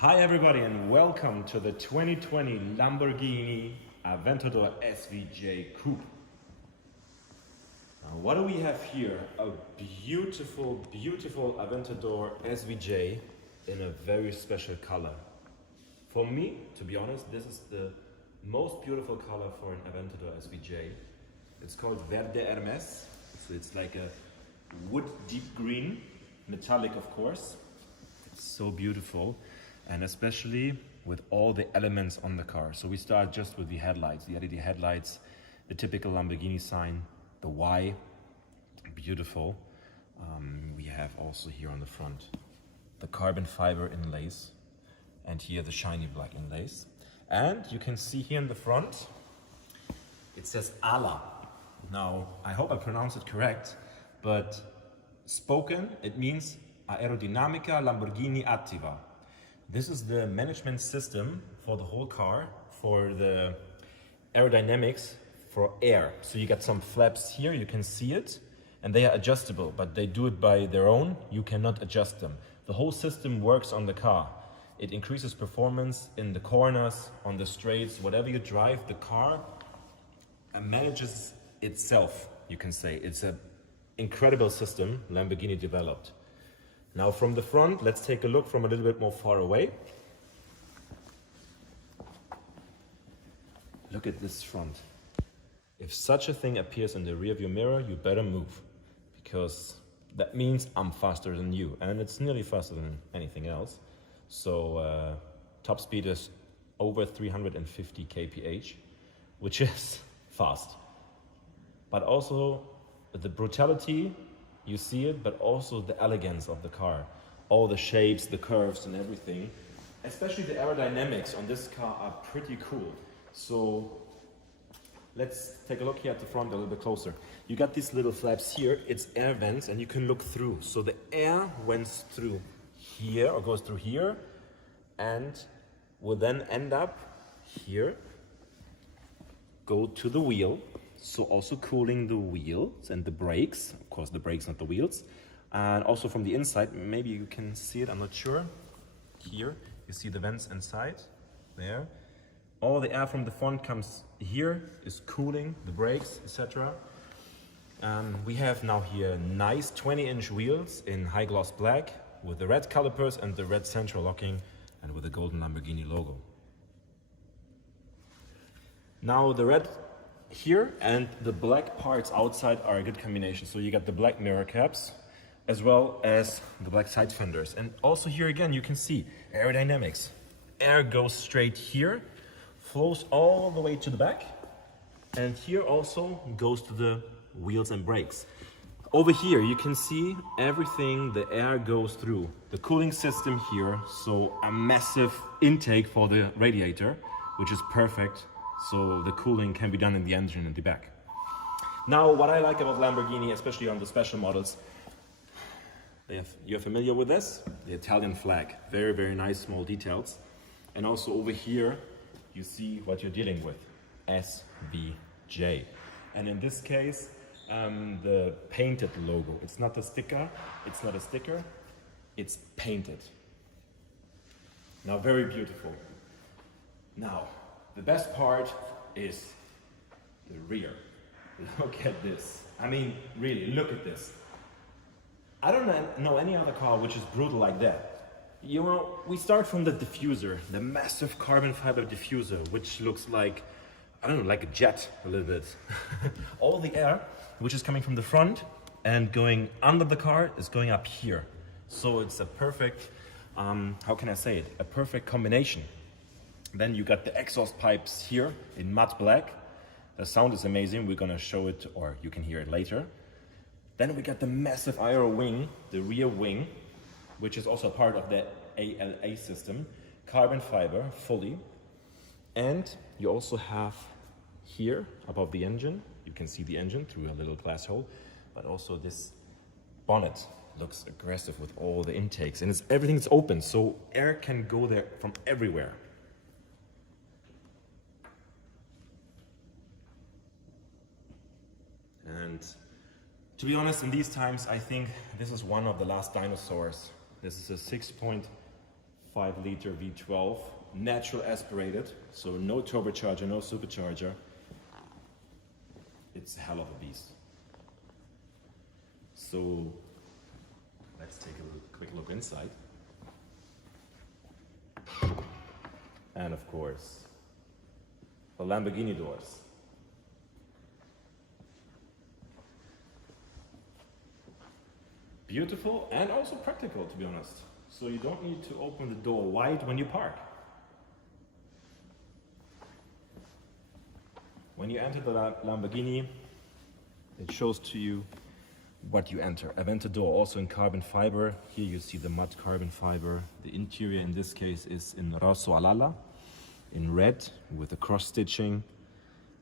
Hi everybody and welcome to the 2020 Lamborghini Aventador SVJ Coupe. Now, what do we have here? A beautiful Aventador SVJ in a very special color. For me, to be honest, this is the most beautiful color for an Aventador SVJ. It's called Verde Hermes, so it's like a wood deep green, metallic of course. It's so beautiful. And especially with all the elements on the car. So we start just with the headlights, the LED headlights, the typical Lamborghini sign, the Y, beautiful. We have also here on the front the carbon fiber inlays, and here the shiny black inlays. And you can see here in the front, it says ALA. Now, I hope I pronounce it correct, but spoken, it means Aerodinamica Lamborghini Attiva. This is the management system for the whole car, for the aerodynamics for air. So you got some flaps here, you can see it, and they are adjustable, but they do it by their own. You cannot adjust them. The whole system works on the car. It increases performance in the corners, on the straights, whatever you drive, the car manages itself, you can say. It's an incredible system Lamborghini developed. Now from the front, let's take a look from a little bit more far away. Look at this front. If such a thing appears in the rearview mirror, you better move, because that means I'm faster than you, and it's nearly faster than anything else. So top speed is over 350 kph, which is fast. But also the brutality, you see it, but also the elegance of the car. All the shapes, the curves and everything. Especially the aerodynamics on this car are pretty cool. So let's take a look here at the front a little bit closer. You got these little flaps here, it's air vents, and you can look through. So the air went through here, or goes through here, and will then end up here, go to the wheel. So also cooling the wheels and the brakes, of course the brakes, not the wheels. And also from the inside, maybe you can see it, I'm not sure. Here, you see the vents inside, there. All the air from the front comes here, is cooling the brakes, etc. We have now here nice 20-inch wheels in high gloss black with the red calipers and the red central locking and with the golden Lamborghini logo. Now the red here and the black parts outside are a good combination. So you got the black mirror caps as well as the black side fenders. And also here again, you can see aerodynamics. Air goes straight here, flows all the way to the back, and here also goes to the wheels and brakes. Over here, you can see everything the air goes through. The cooling system here, so a massive intake for the radiator, which is perfect. So the cooling can be done in the engine and the back. Now, what I like about Lamborghini, especially on the special models, you're familiar with this? The Italian flag. Very, very nice small details. And also over here, you see what you're dealing with. SVJ. And in this case, the painted logo. It's not a sticker. It's not a sticker. It's painted. Now, very beautiful. Now, the best part is the rear. Look at this. I mean, really, look at this. I don't know any other car which is brutal like that. You know, we start from the diffuser, the massive carbon fiber diffuser, which looks like, I don't know, like a jet a little bit. All the air, which is coming from the front and going under the car, is going up here. So it's a perfect, how can I say it? A perfect combination. Then you got the exhaust pipes here in matte black. The sound is amazing. We're gonna show it, or you can hear it later. Then we got the massive aero wing, the rear wing, which is also part of the ALA system. Carbon fiber, fully. And you also have here, above the engine, you can see the engine through a little glass hole, but also this bonnet looks aggressive with all the intakes. And everything's open, so air can go there from everywhere. And to be honest, in these times, I think this is one of the last dinosaurs. This is a 5-liter V12, natural aspirated, so no turbocharger, no supercharger. It's a hell of a beast. So let's take a quick look inside. And of course, the Lamborghini doors. Beautiful and also practical, to be honest. So you don't need to open the door wide when you park. When you enter the Lamborghini, it shows to you what you enter. Aventador, also in carbon fiber. Here you see the matte carbon fiber. The interior in this case is in rosso alala, in red with the cross stitching.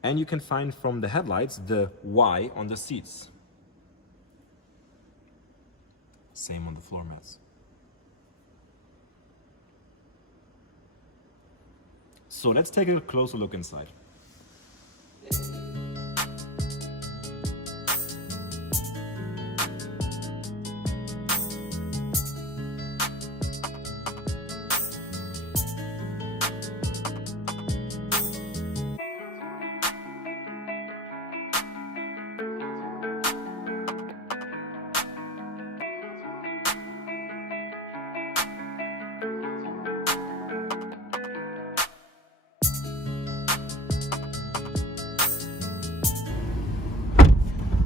And you can find from the headlights the Y on the seats. Same on the floor mats. So let's take a closer look inside.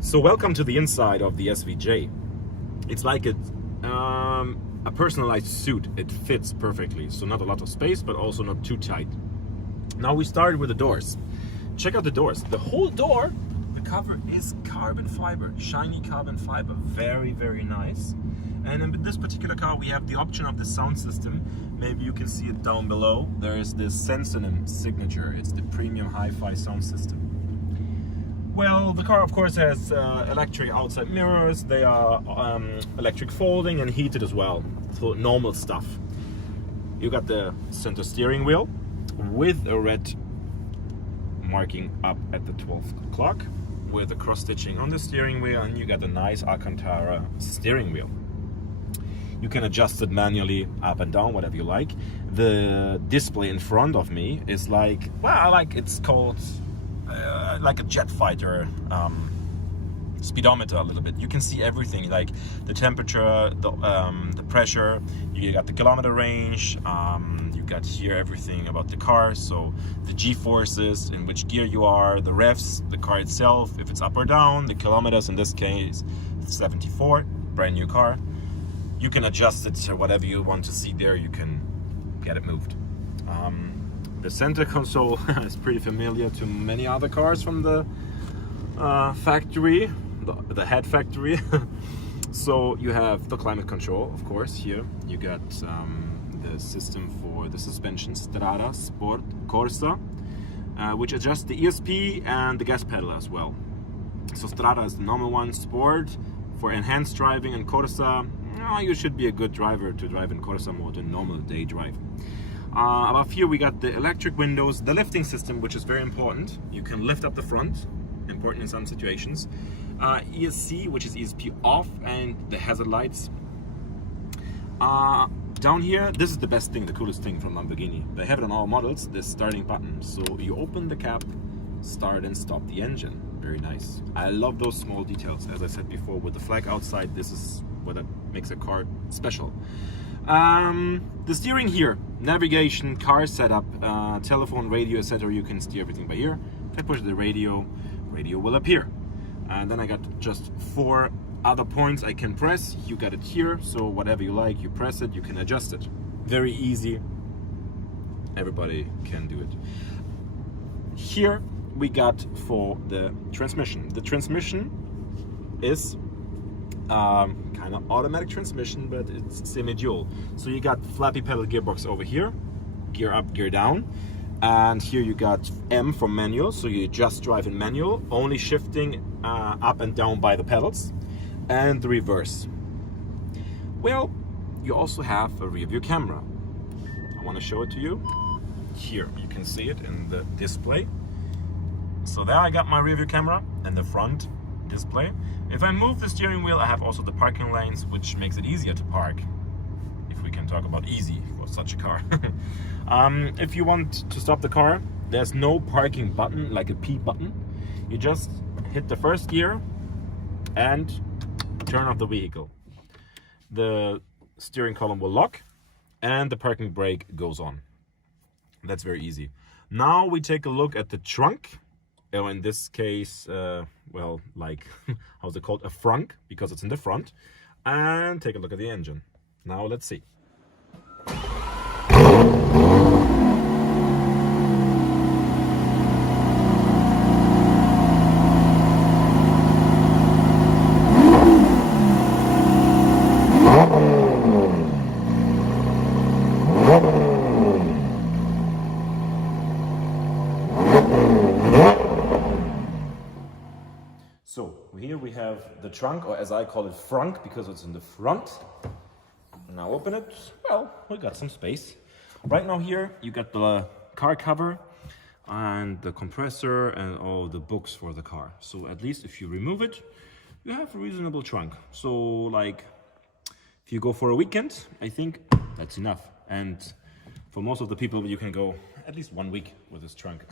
So welcome to the inside of the SVJ. It's like a personalized suit. It fits perfectly. So not a lot of space, but also not too tight. Now we started with the doors. Check out the doors. The whole door, the cover is carbon fiber, shiny carbon fiber. Very, very nice. And in this particular car, we have the option of the sound system. Maybe you can see it down below. There is this Sensonym signature. It's the premium hi-fi sound system. Well, the car of course has electric outside mirrors. They are electric folding and heated as well, so normal stuff. You got the center steering wheel with a red marking up at the 12th clock with the cross stitching on the steering wheel, and you got a nice Alcantara steering wheel. You can adjust it manually up and down, whatever you like. The display in front of me is like, well, it's called like a jet fighter speedometer a little bit. You can see everything, like the temperature, the pressure. You got the kilometer range. You got here everything about the car. So the G-forces, in which gear you are, the revs, the car itself, if it's up or down, the kilometers. In this case, 74, brand new car. You can adjust it to whatever you want to see there. You can get it moved. The center console is pretty familiar to many other cars from the factory, the head factory. So you have the climate control, of course. Here you got the system for the suspension, Strada, Sport, Corsa, which adjusts the ESP and the gas pedal as well. So Strada is the normal one, Sport for enhanced driving, and Corsa, you should be a good driver to drive in Corsa mode in normal day drive. Above here we got the electric windows, the lifting system, which is very important. You can lift up the front, important in some situations. ESC, which is ESP off, and the hazard lights. Down here, this is the best thing, the coolest thing from Lamborghini. They have it on all models, this starting button. So you open the cap, start and stop the engine. Very nice. I love those small details. As I said before, with the flag outside, this is what makes a car special. The steering here, navigation, car setup, telephone, radio, etc. You can steer everything by here. If I push the radio will appear. And then I got just 4 other points I can press. You got it here, so whatever you like, you press it, you can adjust it. Very easy. Everybody can do it. Here we got for the transmission. The transmission is kind of automatic transmission, but it's semi-dual. So you got flappy pedal gearbox over here, gear up, gear down, and here you got M for manual, so you just drive in manual, only shifting up and down by the pedals, and the reverse. Well, you also have a rear view camera. I want to show it to you. Here you can see it in the display. So there I got my rear view camera and the front display. If I move the steering wheel, I have also the parking lanes, which makes it easier to park, if we can talk about easy for such a car. If you want to stop the car, there's no parking button, like a P button. You just hit the first gear and turn off the vehicle. The steering column will lock and the parking brake goes on. That's very easy. Now we take a look at the trunk. In this case, well, like, how's it called? A frunk, because it's in the front. And take a look at the engine. Now let's see. So here we have the trunk, or as I call it, frunk, because it's in the front. Now open it. Well, we got some space. Right now here you got the car cover and the compressor and all the books for the car. So at least if you remove it, you have a reasonable trunk. So like if you go for a weekend, I think that's enough. And for most of the people, you can go at least 1 week with this trunk.